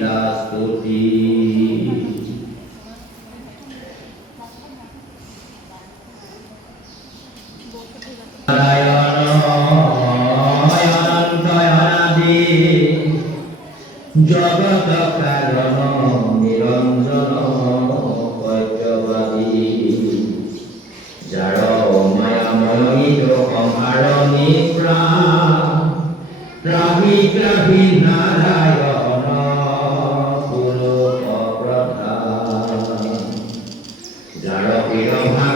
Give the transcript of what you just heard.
লীলা স্তুতি জগত কারণ নিরঞ্জন পদ্যবাদী যার মায়াময়ী লোকমারণী প্রাহি প্রাহি নারায়ণ পুরুষ প্রধান যার বিরভা